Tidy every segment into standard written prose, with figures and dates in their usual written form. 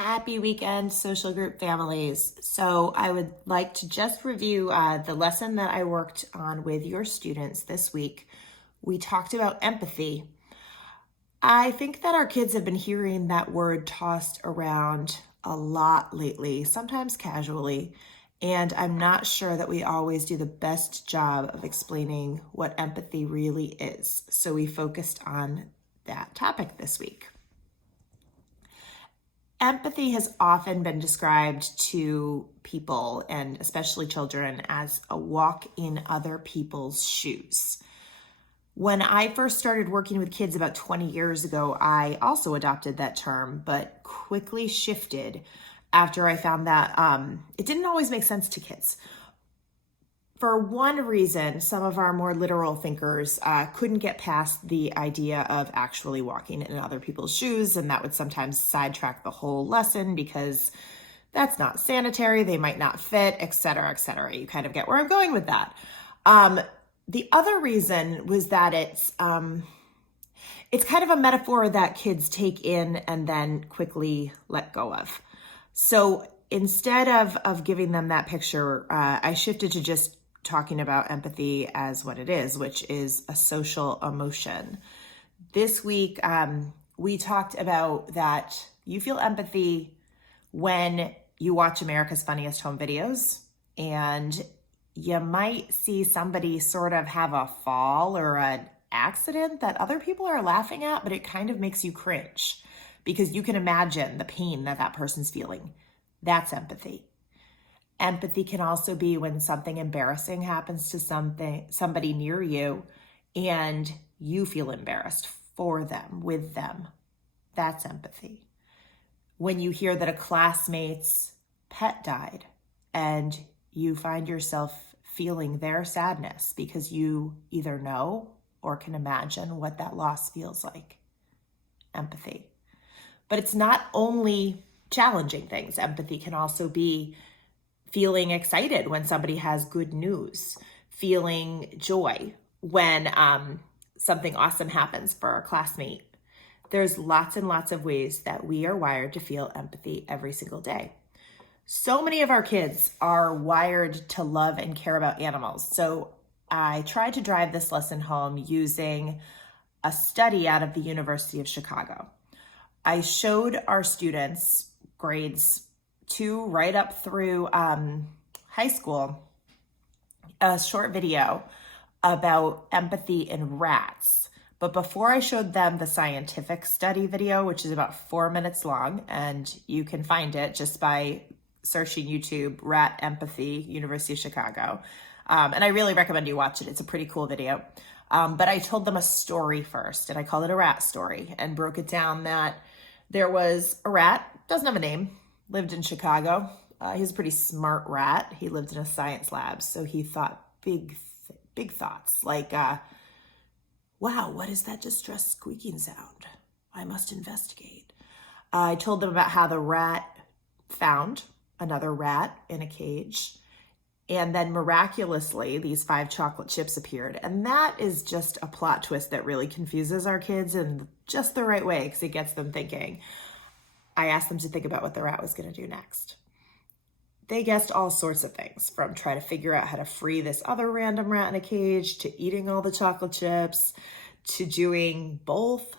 Happy weekend, social group families. So I would like to just review the lesson that I worked on with your students this week. We talked about empathy. I think that our kids have been hearing that word tossed around a lot lately, sometimes casually, and I'm not sure that we always do the best job of explaining what empathy really is. So we focused on that topic this week. Empathy has often been described to people, and especially children, as a walk in other people's shoes. When I first started working with kids about 20 years ago, I also adopted that term, but quickly shifted after I found that it didn't always make sense to kids. For one reason, some of our more literal thinkers couldn't get past the idea of actually walking in other people's shoes, and that would sometimes sidetrack the whole lesson because that's not sanitary, they might not fit, et cetera, et cetera. You kind of get where I'm going with that. The other reason was that it's kind of a metaphor that kids take in and then quickly let go of. So instead of giving them that picture, I shifted to just talking about empathy as what it is, which is a social emotion. This week, we talked about that you feel empathy when you watch America's Funniest Home Videos, and you might see somebody sort of have a fall or an accident that other people are laughing at, but it kind of makes you cringe because you can imagine the pain that that person's feeling. That's empathy. Empathy can also be when something embarrassing happens to somebody near you and you feel embarrassed for them, with them. That's empathy. When you hear that a classmate's pet died and you find yourself feeling their sadness because you either know or can imagine what that loss feels like. Empathy. But it's not only challenging things. Empathy can also be feeling excited when somebody has good news, feeling joy when something awesome happens for a classmate. There's lots and lots of ways that we are wired to feel empathy every single day. So many of our kids are wired to love and care about animals. So I tried to drive this lesson home using a study out of the University of Chicago. I showed our students, grades 2 right up through high school, a short video about empathy in rats. But before I showed them the scientific study video, which is about 4 minutes long, and you can find it just by searching YouTube, Rat Empathy, University of Chicago. And I really recommend you watch it. It's a pretty cool video. But I told them a story first, and I called it a rat story, and broke it down that there was a rat, doesn't have a name, lived in Chicago. He's a pretty smart rat. He lived in a science lab, so he thought big thoughts like, wow, what is that distressed squeaking sound? I must investigate. I told them about how the rat found another rat in a cage, and then miraculously, these 5 chocolate chips appeared. And that is just a plot twist that really confuses our kids in just the right way because it gets them thinking. I asked them to think about what the rat was going to do next. They guessed all sorts of things, from trying to figure out how to free this other random rat in a cage, to eating all the chocolate chips, to doing both.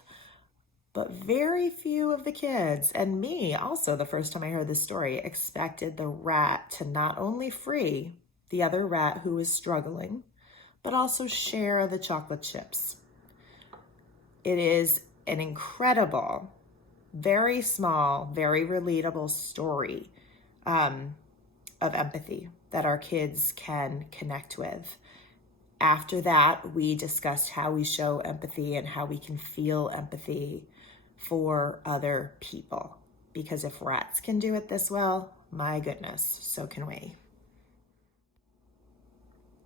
But very few of the kids, and me also the first time I heard this story, expected the rat to not only free the other rat who was struggling, but also share the chocolate chips. It is an incredible, very small, very relatable story of empathy that our kids can connect with. After that, we discussed how we show empathy and how we can feel empathy for other people. Because if rats can do it this well, my goodness, so can we.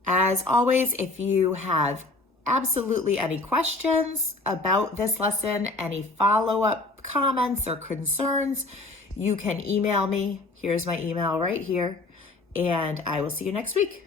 As always, if you have absolutely any questions about this lesson, any follow-up comments or concerns, you can email me. Here's my email right here, and I will see you next week.